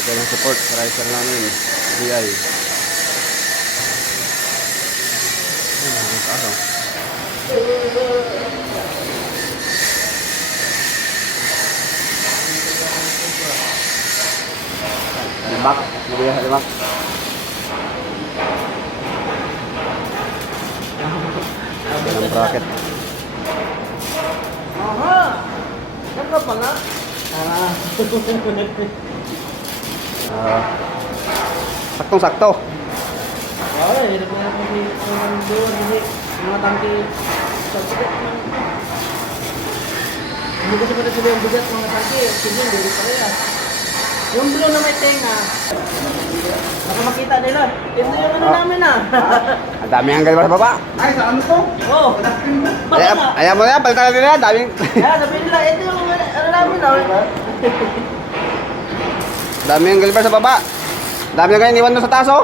Ito ng support sa riser namin. DI. Ayun, ang taas, oh. Libak. Libak. Ito ng bracket. Aha! Saka pala. Ah. Ah, saktong-sakto. Wala, hindi ko na kasi ang doon kasi mga tangki bigat man. Hindi ko sabi sila yung bigat mga tangki, sige, hindi pa kaya. Yung blue na may tenga, baka makita nila. Ito yung ano Ah. namin ah. Ang daming hanggang sa baba. Ay, sa ano to? Oo. Ayan, ayan mo na yan, palitan natin yan. Daming... Kaya sabihin nila, ito yung ano namin ah. Daming hanggang sa baba. Dami na ganyan iniwan doon sa taas, oh.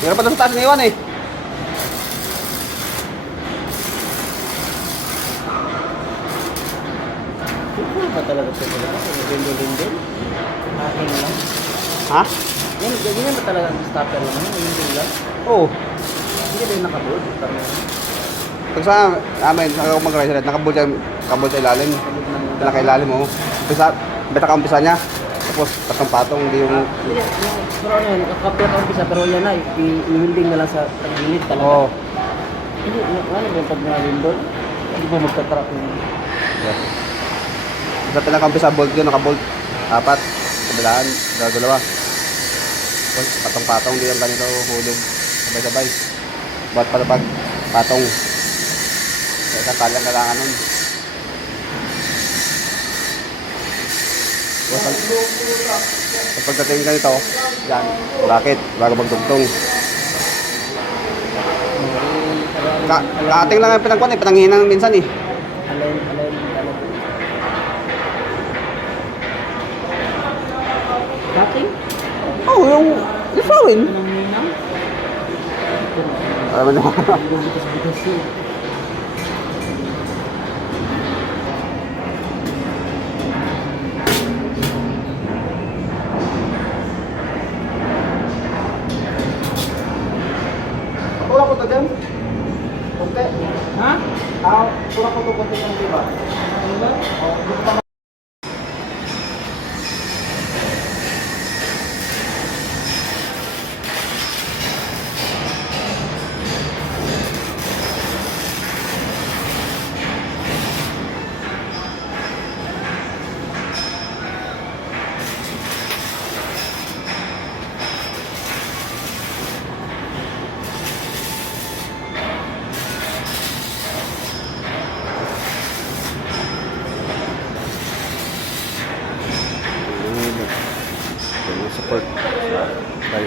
Meron pa doon sa taas iniwan, eh. Ano ba talaga ito talaga? Lindo-lindo? Aking lang. Ha? Yan, ganyan ba talaga ang stopper lang? Lindo lang? Oo. Hindi din nakaboard. Kami. Pag sa amin, sa ako mag-riser, nakabul siya, nakabul sa ilalim. Ng Pinakailalim, oh. Umpisa, beta ka umpisa niya. Tapos, patong-patong, hindi yung... Pero ano yun, nakakapit ang umpisa, pero yan na, i- i-winding na lang sa tag-unit talaga. Oo. Hindi, yung- ano yung pag na-window? Hindi ba magtatrap yung... Yeah. Sa pinaka-umpisa, bolt yun, nakabolt. Apat, kabilaan, dalawa. Tapos, patong-patong, hindi yung ganito hulog. Sabay-sabay. Buat pala pag patong. Sa isang kanya kailangan nun. Tapos, Tapos pagdating ganito, yan, bracket, bago magdugtong. Ka kating lang yung pinagkuhan eh, pinanghinan minsan eh. Dating? Oo, oh, yung. Anong ninang? Alam mo na. Yung bitas-bitas yun. Kulang ko to dyan. Kunti. Ha? Ah, kulang ko to kunti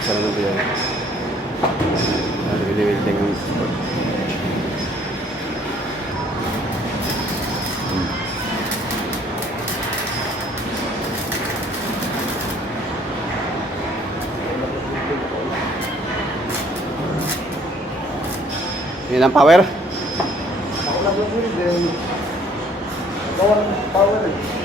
tayo sa ng biyahe. Ano binibilding yung support. Hmm. Yun ang power. Ako lang yung yun, then... Gawa ng power eh.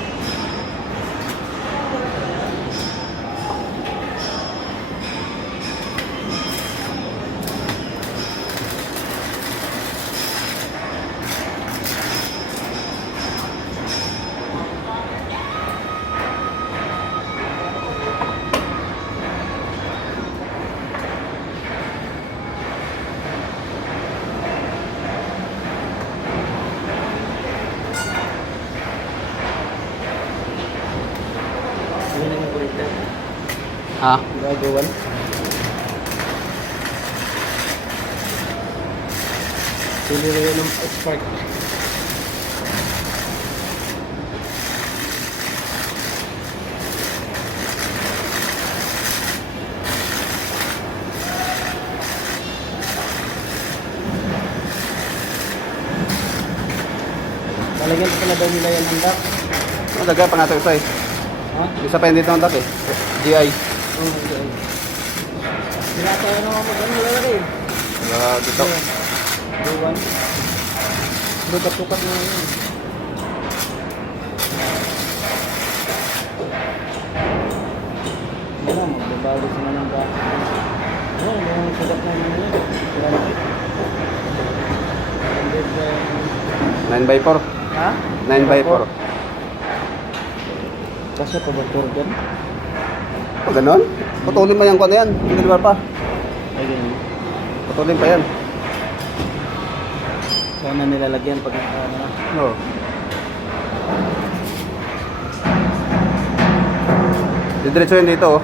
Ano na yung connector? Ha? Gagawan? Pili na yun ng spark. Talagyan ko pala daw nila yan ang duck. Ang daga pa natin isa eh. Ha? Isa pa hindi itong dak eh. GI. Oo, hindi. Sila tayo naman mag-ano lalagay. Uh, dito. Buwan. Lukat-lukat na yun. Yan lang. bago sila ng ba. Ano, yung sugat na yun yun. Grabe. 9 by 4. Ha? 9 by 4. Kasi pa ba tour dyan? O, ganon. Putulin mo yan ko na yan. Hindi ba pa? Ay, ganyan. Putulin pa yan. Sana nilalagyan pag ano na. Oo. Didiretso yun dito oh.